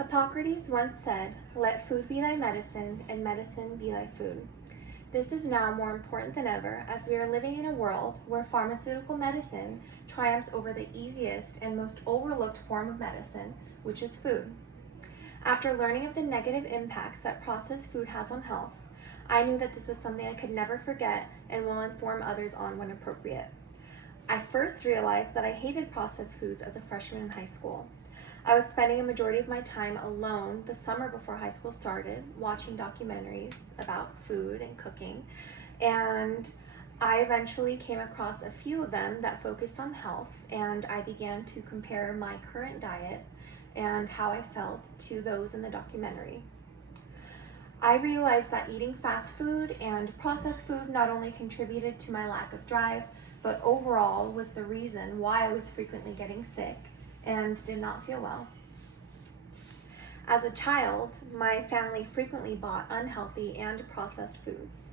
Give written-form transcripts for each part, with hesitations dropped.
Hippocrates once said, "Let food be thy medicine, and medicine be thy food." This is now more important than ever, as we are living in a world where pharmaceutical medicine triumphs over the easiest and most overlooked form of medicine, which is food. After learning of the negative impacts that processed food has on health, I knew that this was something I could never forget and will inform others on when appropriate. I first realized that I hated processed foods as a freshman in high school. I was spending a majority of my time alone the summer before high school started, watching documentaries about food and cooking, and I eventually came across a few of them that focused on health, and I began to compare my current diet and how I felt to those in the documentary. I realized that eating fast food and processed food not only contributed to my lack of drive, but overall was the reason why I was frequently getting sick and did not feel well. As a child, my family frequently bought unhealthy and processed foods.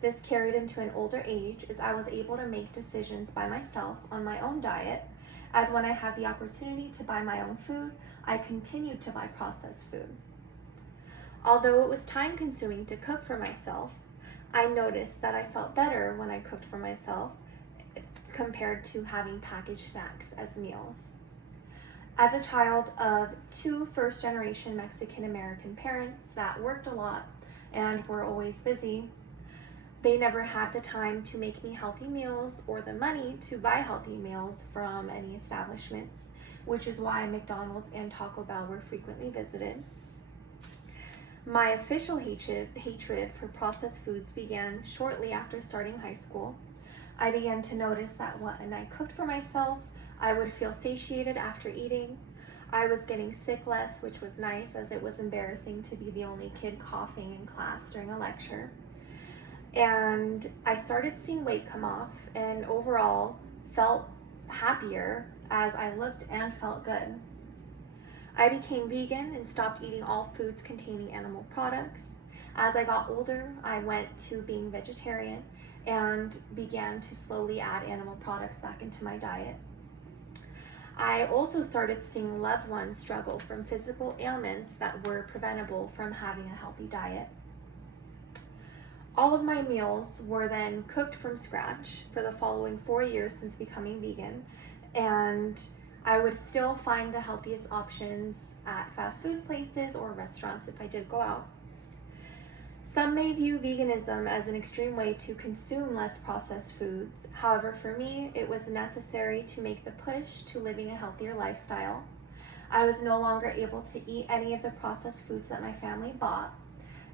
This carried into an older age as I was able to make decisions by myself on my own diet, as when I had the opportunity to buy my own food, I continued to buy processed food. Although it was time consuming to cook for myself, I noticed that I felt better when I cooked for myself compared to having packaged snacks as meals. As a child of two first-generation Mexican-American parents that worked a lot and were always busy, they never had the time to make me healthy meals or the money to buy healthy meals from any establishments, which is why McDonald's and Taco Bell were frequently visited. My official hatred for processed foods began shortly after starting high school. I began to notice that when I cooked for myself, I would feel satiated after eating. I was getting sick less, which was nice, as it was embarrassing to be the only kid coughing in class during a lecture. And I started seeing weight come off and overall felt happier as I looked and felt good. I became vegan and stopped eating all foods containing animal products. As I got older, I went to being vegetarian and began to slowly add animal products back into my diet. I also started seeing loved ones struggle from physical ailments that were preventable from having a healthy diet. All of my meals were then cooked from scratch for the following 4 years since becoming vegan, and I would still find the healthiest options at fast food places or restaurants if I did go out. Some may view veganism as an extreme way to consume less processed foods. However, for me, it was necessary to make the push to living a healthier lifestyle. I was no longer able to eat any of the processed foods that my family bought,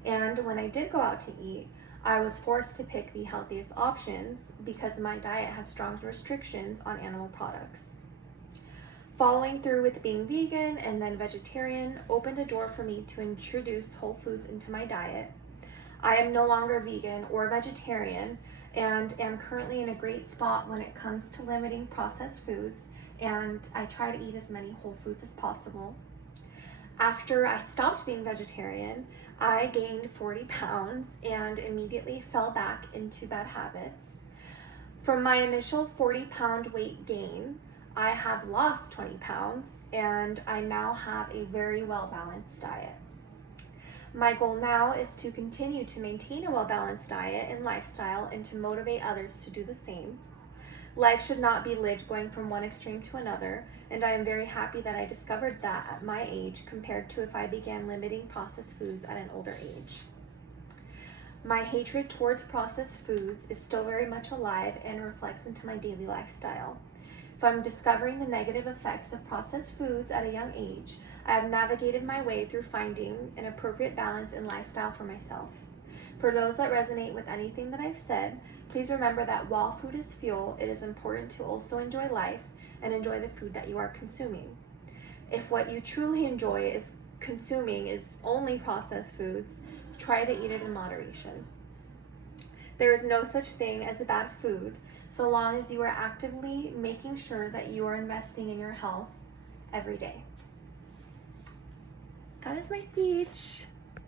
and when I did go out to eat, I was forced to pick the healthiest options because my diet had strong restrictions on animal products. Following through with being vegan and then vegetarian opened a door for me to introduce whole foods into my diet. I am no longer vegan or vegetarian and am currently in a great spot when it comes to limiting processed foods, and I try to eat as many whole foods as possible. After I stopped being vegetarian, I gained 40 pounds and immediately fell back into bad habits. From my initial 40-pound weight gain, I have lost 20 pounds and I now have a very well-balanced diet. My goal now is to continue to maintain a well-balanced diet and lifestyle and to motivate others to do the same. Life should not be lived going from one extreme to another, and I am very happy that I discovered that at my age compared to if I began limiting processed foods at an older age. My hatred towards processed foods is still very much alive and reflects into my daily lifestyle. From discovering the negative effects of processed foods at a young age, I have navigated my way through finding an appropriate balance in lifestyle for myself. For those that resonate with anything that I've said, please remember that while food is fuel, it is important to also enjoy life and enjoy the food that you are consuming. If what you truly enjoy is consuming is only processed foods, try to eat it in moderation. There is no such thing as a bad food, so long as you are actively making sure that you are investing in your health every day. That is my speech.